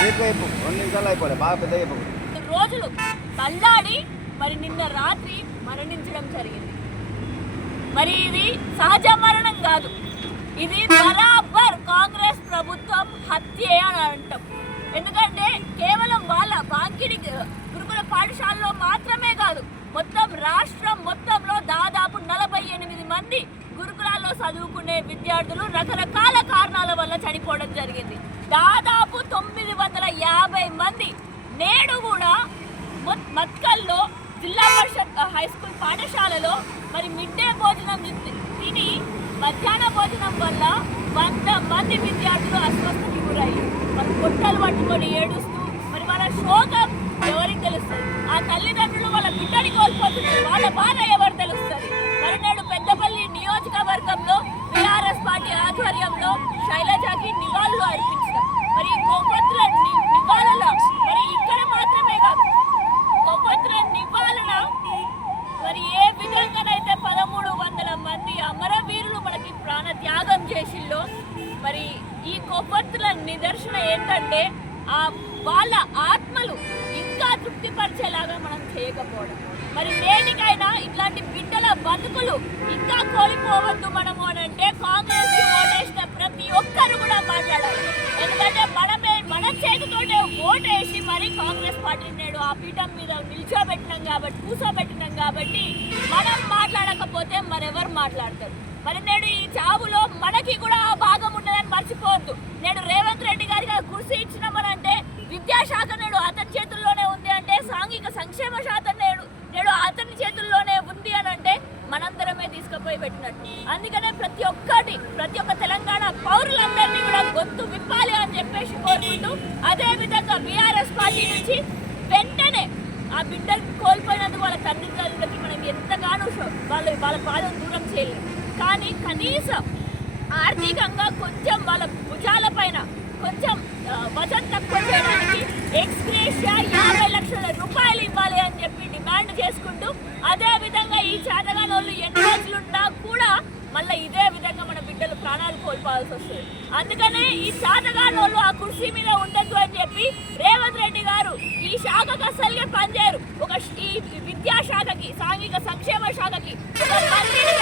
ఎక్కువైపు రెండు నిమిషాలు అయిపోలే బాగా పెద్ద రోజులు బల్లాడి మరి నిన్న రాత్రి మరణించడం జరిగింది. మరి ఇది సహజ మరణం కాదు. ఇది బరాబర్ కాంగ్రెస్ ప్రభుత్వం హత్య అని అంటాం. ఎందుకంటే కేవలం వాళ్ళ బాంకిడి గురుకుల పాఠశాలలో మాత్రమే కాదు మొత్తం రాష్ట్రం మొత్తంలో దాదాపు నలభై ఎనిమిది మంది గురుకులాల్లో చదువుకునే విద్యార్థులు రకరకాల కారణాల వల్ల చనిపోవడం జరిగింది దాదాపు తొమ్మిది వందల యాభై మంది నేడు కూడా మొత్- మత్కల్లో జిల్లా పరిషత్ హై స్కూల్ పాఠశాలలో మరి మిడ్ డే భోజనం తిని- మధ్యాహ్న భోజనం వల్ల వంద మంది విద్యార్థులు అస్వస్థతకి గురయ్యారు. మరి పొట్టలు పట్టుకొని ఏడుస్తూ మరి వాళ్ళ శోకం ఎవరికి తెలుస్తుంది? ఆ తల్లిదండ్రులు వాళ్ళ బిడ్డని కోల్పోతున్నారు వాళ్ళ బాధ ఎవరు తెలుస్తుంది? మరి నేడు పెద్దపల్లి నియోజకవర్గంలో టీఆర్ఎస్ పార్టీ ఆధ్వర్యంలో శైలజకి నివాళులు అర్పించారు. మరి ఈ కొవ్వొత్తుల ని- నివాళుల మరి ఇక్కడ మాత్రమే కాదు కొవ్వొత్తుల నివాళుల మరి ఏ విధంగానైతే పదమూడు వందల మంది అమరవీరులు మనకి ప్రాణ త్యాగం చేసిల్లో. మరి ఈ కొవ్వొత్తుల నిదర్శన ఏంటంటే ఆ వాళ్ళ ఆత్మలు ఇంకా తృప్తిపరిచేలాగా మనం చేయకపోవడం. మరి దేనికైనా ఇట్లాంటి బిడ్డల బతుకులు ఇంకా కోల్పోవద్దు మనము అని అంటే కాంగ్రెస్ ఓటేసిన ప్రతి ఒక్కరు కూడా మాట్లాడాలి. ఎందుకంటే మనమే మన చేతితోటే ఓటేసి మరి కాంగ్రెస్ పార్టీ నేడు ఆ పీఠం మీద నిల్చోబెట్టినాం కాబట్టి కూర్చోబెట్టినాం కాబట్టి మనం మాట్లాడకపోతే మరెవరు మాట్లాడతారు? మరి నేడు ఈ చావులో మనకి కూడా ఆ భాగం ఉన్నదని మర్చిపోవద్దు. నేడు రేవంత్ రెడ్డి గారికి కుర్చీ ఇచ్చినామనంటే విద్యాశాఖ నేడు అతని చేతుల్లోనే ఉంది అంటే సాంఘిక సంక్షేమ శాఖ నేడు నేడు అతని చేతుల్లోనే ఉంది అని అంటే మనందరమే తీసుకుపోయి పెట్టినట్టు. అందుకనే ప్రతి ఒక్కటి ప్రతి ఒక్క తెలంగాణ పౌరులందరినీ కూడా గొంతు విప్పాలి అని చెప్పేసి కోరుకుంటూ అదే విధంగా బీఆర్ఎస్ పార్టీ నుంచి వెంటనే ఆ బిడ్డలు కోల్పోయినందుకు వాళ్ళ తండ్రులకి మనం ఎంతగానో వాళ్ళు వాళ్ళ వాళ్ళ బాధను దూరం చేయలేము. కానీ కనీసం ఆర్థికంగా కొంచెం వాళ్ళ భుజాల పైన కొంచెం వజన్ తక్కువ చేయడానికి ఎక్స్గ్రేషియా యాభై లక్షల రూపాయలు ఇవ్వాలి అని చెప్పి డిమాండ్ చేసుకుంటూ అదే విధంగా ఈ చేతగాని వాళ్ళు ఎన్ని రోజులున్నా కూడా మళ్ళీ ఇదే విధంగా మన బిడ్డలు ప్రాణాలు కోల్పోవాల్సి వస్తుంది. అందుకనే ఈ చేతగాని వాళ్ళు ఆ కుర్చీ మీద ఉండద్దు అని చెప్పి రేవంత్ రెడ్డి గారు ఈ శాఖకు అసలుగా పనిచేయరు. ఒక ఈ విద్యాశాఖకి సాంఘిక సంక్షేమ శాఖకి ఒక మంత్రిని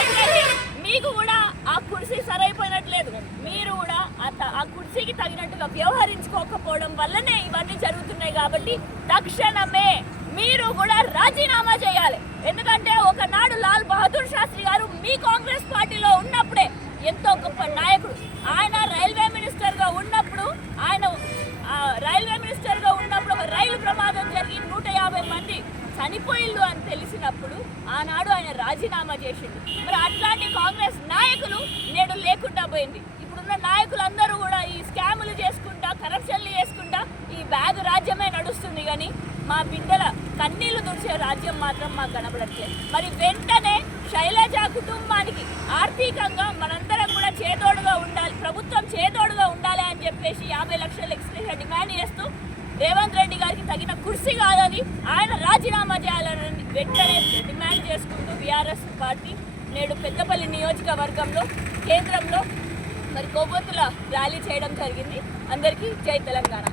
మీకు కూడా ఆ కుర్చీ సరైపోయినట్లేదు. మీరు కూడా ఆ ఆ కుర్చీకి తగినట్టుగా వ్యవహరించుకోకపోవడం వల్లనే ఇవన్నీ జరుగుతున్నాయి కాబట్టి తక్షణమే మీరు కూడా రాజీనామా చేయాలి. ఎందుకంటే ఒకనాడు లాల్ బహదూర్ శాస్త్రి గారు మీ కాంగ్రెస్ పార్టీలో ఉన్నప్పుడే ఎంతో గొప్ప నాయకుడు. ఆయన రైల్వే మినిస్టర్గా ఉన్నప్పుడు ఆయన ఆ, రైల్వే మినిస్టర్గా ఉన్నప్పుడు ఒక రైలు ప్రమాదం జరిగి నూట యాభై మంది చనిపోయిల్లు అని తెలిసినప్పుడు ఆనాడు ఆయన రాజీనామా చేసిండు. మరి అట్లాంటి కాంగ్రెస్ నాయకులు నేడు లేకుండా పోయింది. ఇప్పుడున్న నాయకులందరూ కూడా ఈ స్కాములు చేసుకుంటా కరప్షన్లు చేసుకుంటా ఈ బ్యాగ్ రాజ్యమే నడుస్తుంది కానీ మా బిడ్డల కన్నీళ్ళు దుడిచే రాజ్యం మాత్రం మాకు కనబడట్లేదు. మరి వెంటనే శైలజ కుటుంబానికి ఆర్థికంగా మనందరం కూడా చేదోడుగా ఉండాలి ప్రభుత్వం చేదోడుగా ఉండాలి అని చెప్పేసి యాభై లక్షల ఎక్స్ప్రెషన్ డిమాండ్ చేస్తూ రేవంత్ రెడ్డి కుర్సీ ఆయన రాజీనామా చేయాలని వెంటనే డిమాండ్ చేసుకుంటూ బీఆర్ఎస్ పార్టీ నేడు పెద్దపల్లి నియోజకవర్గంలో కేంద్రంలో మరి కొవ్వొత్తుల ర్యాలీ చేయడం జరిగింది. అందరికీ జై తెలంగాణ.